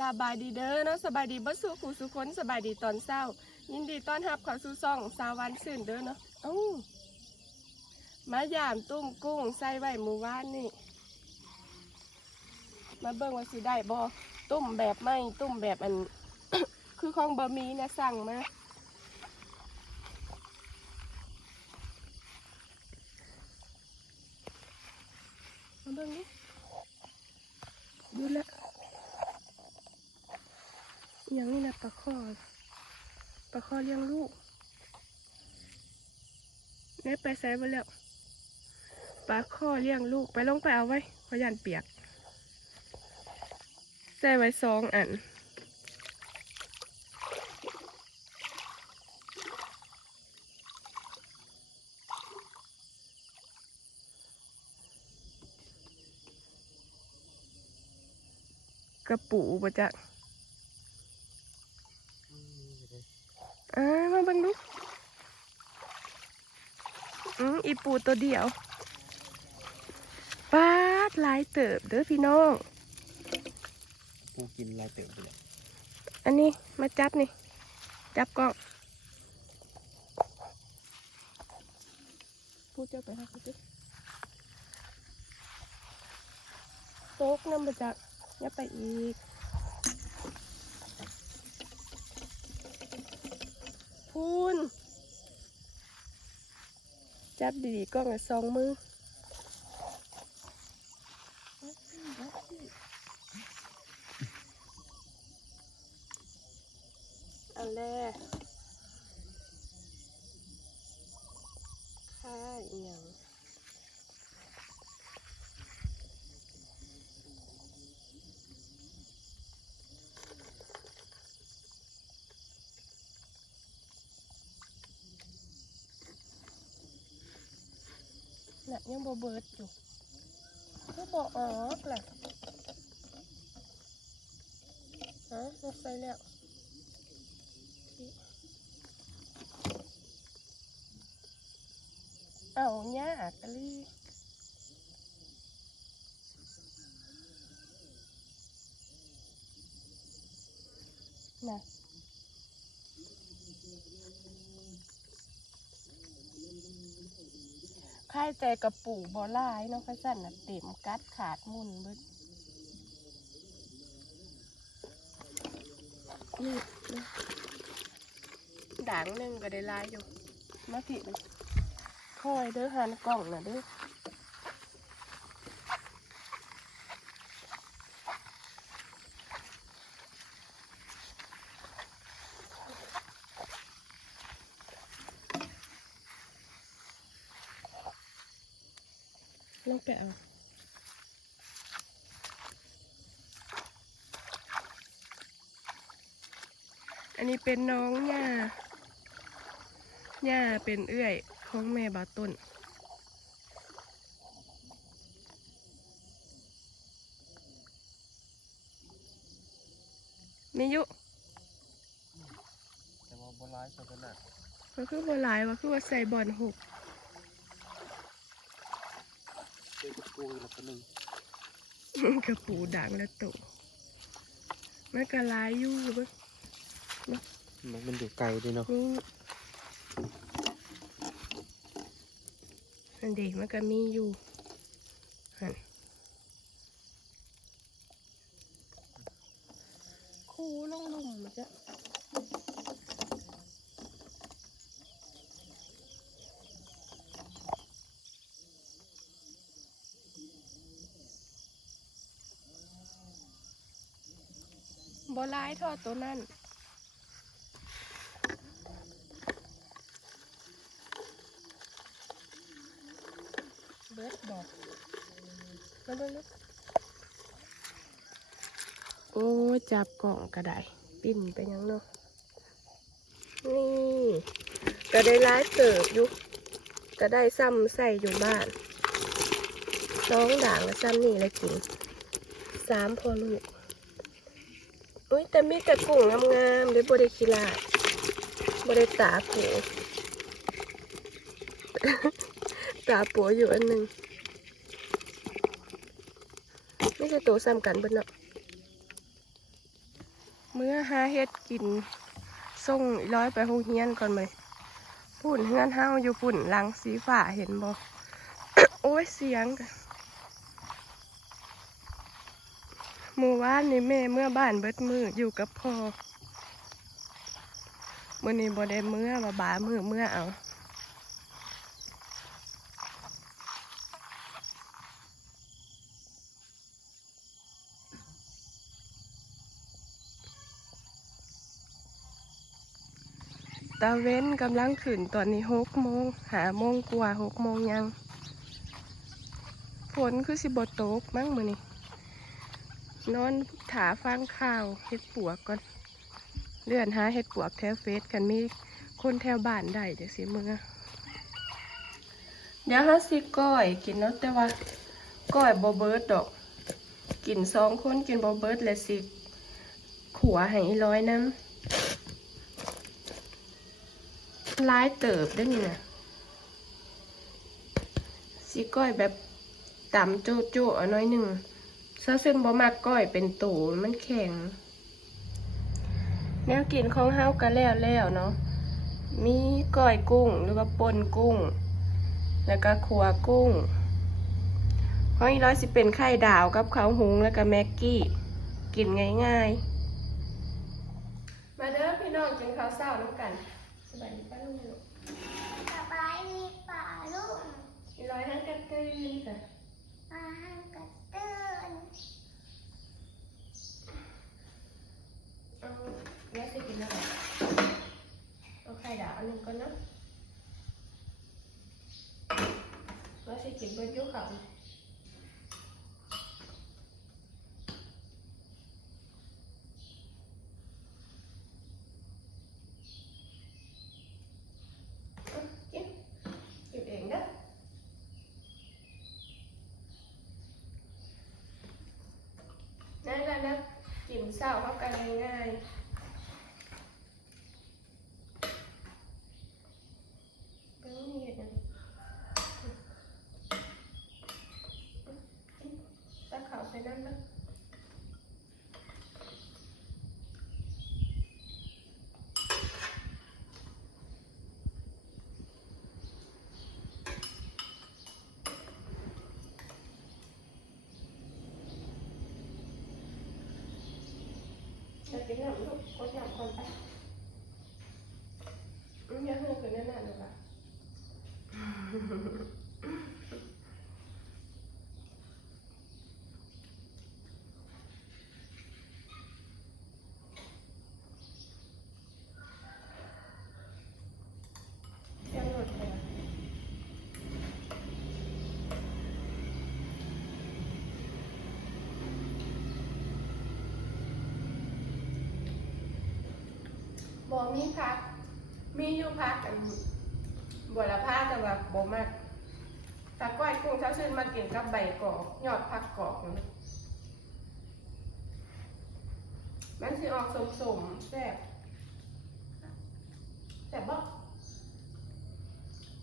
สบายดีเด้อเนาะสบายดีบ่สู่ขู่สู่คนสบายดีตอนเช้า ยินดีต้อนรับเข้าสู่ซ่องสาวันซื่นเด้อเนาะเอ้ามายามตุ้มกุ้งใส่ไว้หมู่บ้านนี่ มาเบิ่งว่าสิได้บ่ตุ้มแบบไม่ตุ้มแบบอัน คือของบะหมี่นะสั่งมามาเบิ่งนี่ดูแลว อย่างนี้นะปลาข้อปลาข้อเลี้ยงลูกแม่ไปใส่ไปแล้วปลาข้อเลี้ยงลูกไปลงไปเอาไว้เพราะยันเปียกใส่ไว้สองอันกระปูบ่จัก อ่ามาเบังดูอืมอีปูตัวเดียวปาดหลายเติบเด้อพี่น้องกูกินลายเติมไปเลยอันนี้มาจับนี่ จับกล้องพูดเจ้าไปหาเขาสิโต๊กน้ำมาจากอย่าไปอีก พูนจับดีๆกล้องอะสองมือนแรกค่าอหย่าง น่ะยังบ่เบิดอยู่ก็บอออกแหละฮะลงไปแล้วเอาหญ้ากะลีน่ะ ค่ายใจกระปูบอลายเน้องข้าสั่นน่ะเต็มกัดขาดมุนเบิดนี่ด่างหนึ่งก็ได้ลายอยู่มาผิดคอยเด้อหันกล่องน่ะเด้อ ลองไปเอาอันนี้เป็นน้องย่าย่าเป็นเอื้อยของแม่บาต้น มีอยุแต่ว่าบนร้ายสุดขนาดก็คือบ่หลายว่าคือว่าใส่บอลหก เจอ กับกูอีกแล้วคนหนึ่งกระปูด่างและโตมันก็หลายอยู่เบิ่งมันมันอยู่ไกลด้วยเนาะนี่อันเด็กมันก็มีอยู่หันคูลงลุ่มมันจะ บลายทอดตัวนั่นเบิร์ดบอกมาเบิ่งลูโอ้จับกล่องก็ไดปิ่นไปยังเนาะนี่ก็ได้ร้ายเติบอยู่ก็ได้ซ้ำใส่อยู่บ้านสองด่างและซ้ำนี่เลยกินสามพอลูก อุ้ยแต่มีแต่กุ้งงามๆเด้บริคิลาบริตาปูตาปัวอยู่อันหนึ่งไม่ใช่ตัวซ้ำกันบนเนาะเมื่อหาเฮ็ดกินส่งร้อยไปโรงเรียนก่อนไหมปุ่นเฮือนเฮาอยู่ปุ่นลังสีฟ้าเห็นบ่โอ้ยเสียงกัน หมู่ว่านนี่แม่เมื่อบ้านเบิดมืออยู่กับพ่อมื้อนี้บ่ได้เมื่อว่าบามือเมื่อเอาตาเว้นกำลังขึ้นตอนนี้หกโมงหาโมงกว่าหกโมงยัง ฝนคือสิบตกมั้งมือนี่ นอนถาฟังข่าวเฮ็ดปวกก่อนเลื่อนหาเฮ็ดปวกแถวเฟสกันมีคนแถวบ้านได้เดี๋ยวสิมือเดี๋ยวฮาสิก้อยกินเนาะแต่ว่าก้อยบอเบิร์ดดอก กินสองคนกินบอเบิร์ดและสิขัวให้อีร้อยน้ำร้ายเติบได้นี่นะสีก้อยแบบต่ำโจโจ้ๆเอาน้อยหนึ่ง ซาซึ่งบ่มากก้อยเป็นตูมันแข็ง แนวกินของเฮาก็แล้วแล้วเนาะ มีก้อยกุ้งหรือว่าปนกุ้ง แล้วก็ขัวกุ้งของอีร้อยสิเป็นไข่ดาวกับข้าวหุงแล้วก็แม็กกี้ กินง่ายๆ มาเด้อพี่น้องกินข้าวเช้าน้ำกัน สบายดีป้าลุงลูกสบายดีป่าลุงอีร้อยทั้งกระตื้นค่ะ มาหันกระตื้น เอาแม่จะกินอะไรเอาไข่ดาวอันหนึ่งก่อนเนาะ แม่จะกินเบอร์ยุเขาเอากินกินเองเด้อนั่นแหละนะกินเศร้าเข้ากันง่ายๆ เบิ้งนี่เห็ดหยังตะขาวใส่น้ำนะ จะกินน้ำลูกกดน้ำก่อนไปอย่าเพิ่งกินนั่นน่ะลูอะ เสียงหลุดเลยอะ บอมีพัก มีอยู่พักกันบัวละผ้าแต่ว่าบ่มากตาก้อยกุ้งเช้าชื่นมากินกับใบกอกยอดผักกอกนั่นนะมันสิออกสมๆแซ่บแซ่บบ่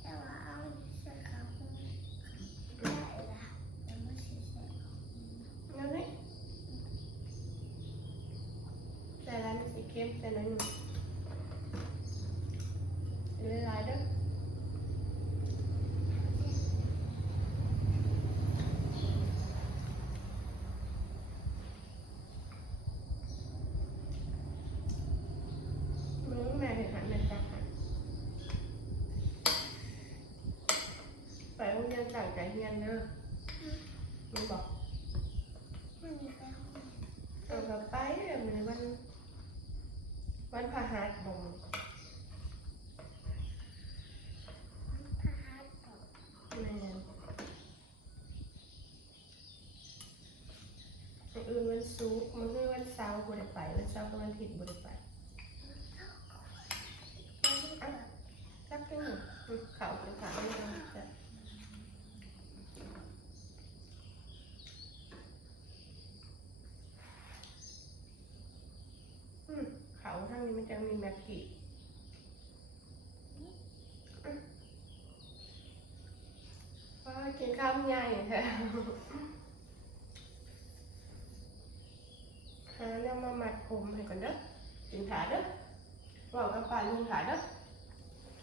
แต่ว่าเอาเสื้อขาวคุณได้ละแต่ไม่ใช่เสื้อขาวงั้นนี่แต่ร้านสีเข้มแต่น้อยหนึ่ เลยหลายๆเด้อมึงแม่เห็นหันแม่จักหันไปโรงเรียนต่างใจเรียนเด้อมึงบอกไม่มีใครห้องเอากลับไปแบบนี้วันวันพฤหัสบ่มพาหัสต่อ แม่นมื้ออื่นวันศุกร์มื้ออื่นวันเสาร์บ่ได้ไปวันเสาร์กับวันอาทิตย์บ่ได้ไปอะจักจังหนึ่งอืมเขาไปถามแม่จ้ะอืมเขาทางนี้มันจะมีแม็กกี้ ว่ากิน ข้าวใหญ่แท้หาแนวเอามามัดผมให้ก่อนเด้อกินขาเด้อว่ากับป่าลุงขาเด้อ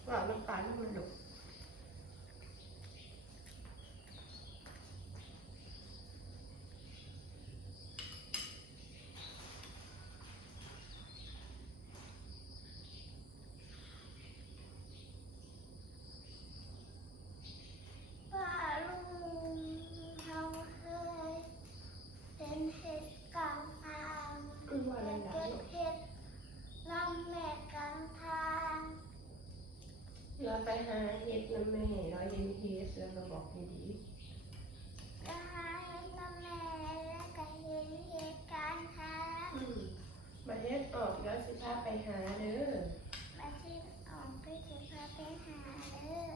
ว่ากับป่าลุงมันดุ ป้าลุงเขาเคยเป็นเห็ดกลางทาง คือว่าอะไรนะ เก็บเห็ดน้ำแม่กลางทาง เราไปหาเห็ดน้ำแม่เราเห็นเห็ดแล้วเราบอกดี ก็หาเห็ดน้ำแม่แล้วก็เห็นเห็ดกลางทาง ๆอืมมาเห็ดออกแล้วสิพาไปหาเด้อ มาที่ออกไปจะพาไปหาเด้อ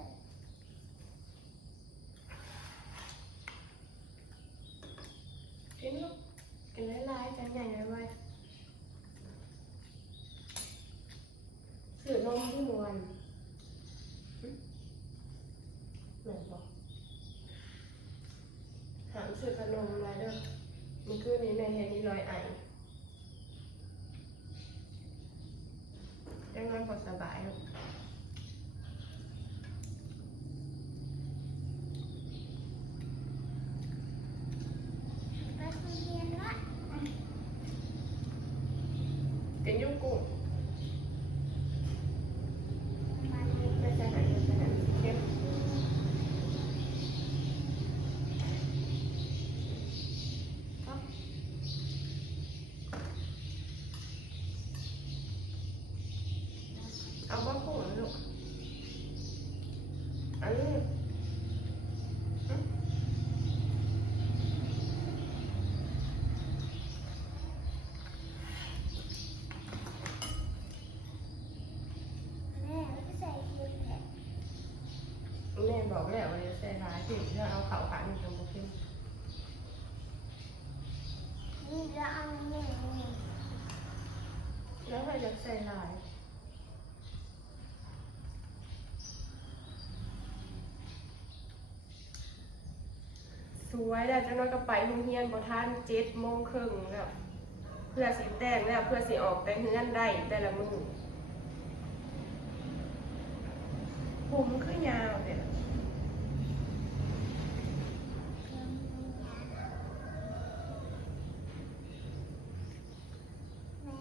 กินลูกกินหลายๆจานใหญ่เลยไว้สื่อนมที่นวลหึแม่บอกหามสื่อขนมมาเด้อมันคือนี้แม่เห็นนี่รอยไอจังนอนพอสบายลูก ไปโรงเรียนละ กินยุ่งกุ้ง มาเรียน ไม่ใช่หายไม่ใช่หายเก็บเอาเอาบ้ากุ้งเหรอลูก อันนี้ แม่ก็ใส่เห็ดแหละ แม่บอกแล้วว่าจะใส่ร้ายถึงถ้าเอาเขาขาหนึ่งจมูกขึ้น นี่จะเอาแม่นี่ แล้วใครจะใส่ร้ายส วยแล้วจังน้อยก็ไปโรงเรียนบ่ทันเจ็ดโมงครึ่งแล้วเพื่อสิแต่งแล้วเพื่อสิออกแต่เฮือนได้แต่ละมือผมคือยาวเด้อ แม่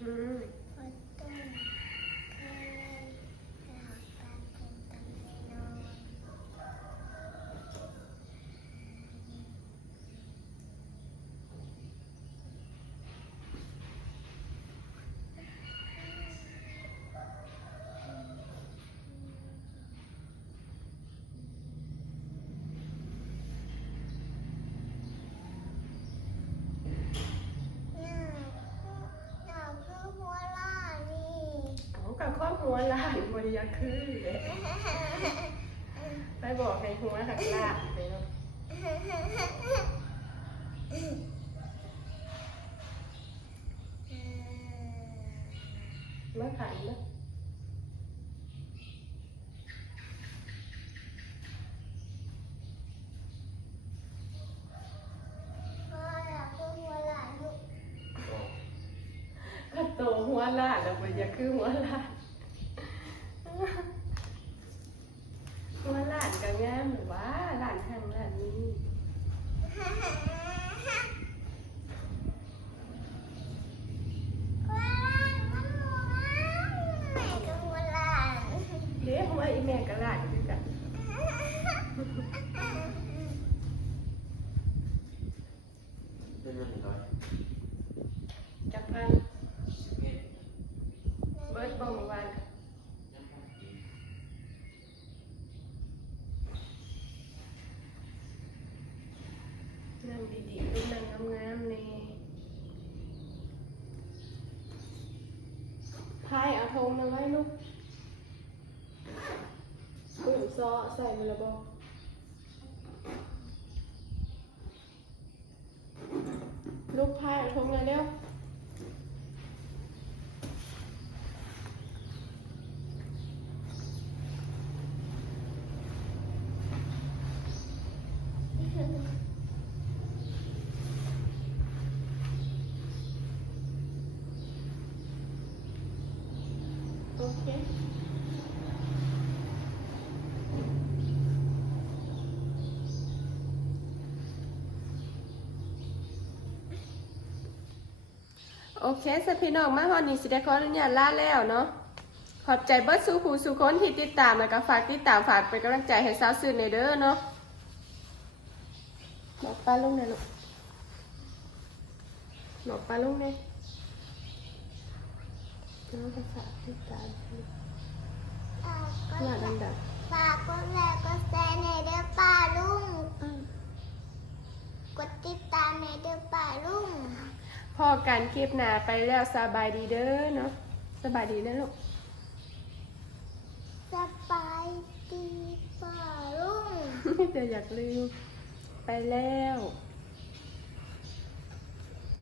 อืม พอต้นเคยหลับตาจนตาไม่นอน เนี่ยอยากคือหัวล่านี่ โอ้กับข้อ หัวล้านบริยาคือเลยไปบอกให้หัวหักลาดไปเนาะมาขันนะพ่ออยากคือหัวล่าลูกก็โตหัวลาดแล้วบริยาคือหัวลาดหัวลาดก็งามหรือว่าลาดทางลาดนี้ หัวล่ามันหัวแม่ก็หัวล่า เลี้ยหัวอีแม่ก็ลาดคือกัน เป็นเงินหนึ่งร้อย จักพันเบิร์ดบองวัน นั่ง ดีๆรูปนั่งงามๆเลยพายเอาธงมาไว้ลูกกุ้งซอใส่มาและบอกลูกพายเอาธงมาเร็ว โอเคสพี่น้องมาฮอนนี่สิได้ขออนุญาตลาแล้วเนาะขอบใจเบิร์ดสู่คูสู่คนที่ติดตามแล้วก็ฝากติดตามฝากเป็นกำลังใจให้สาวซื่นในเด้อเนาะบอกป้าลุงหน่ยลูกบอกป้าลุงหน่ย น้องก็ฝากติดตามฝากกหน้าดดังฝากกดแลกกดแชร์ในเด้อป้าลุงๆอืมกดติดตามในเด้อป้าลุงพอการคลิปหนาไปแล้วสบายดีเด้อเนาะสบายดีนะลูกสบายดีป้าลุงเดี๋ยวอยากลืมไปแล้วไป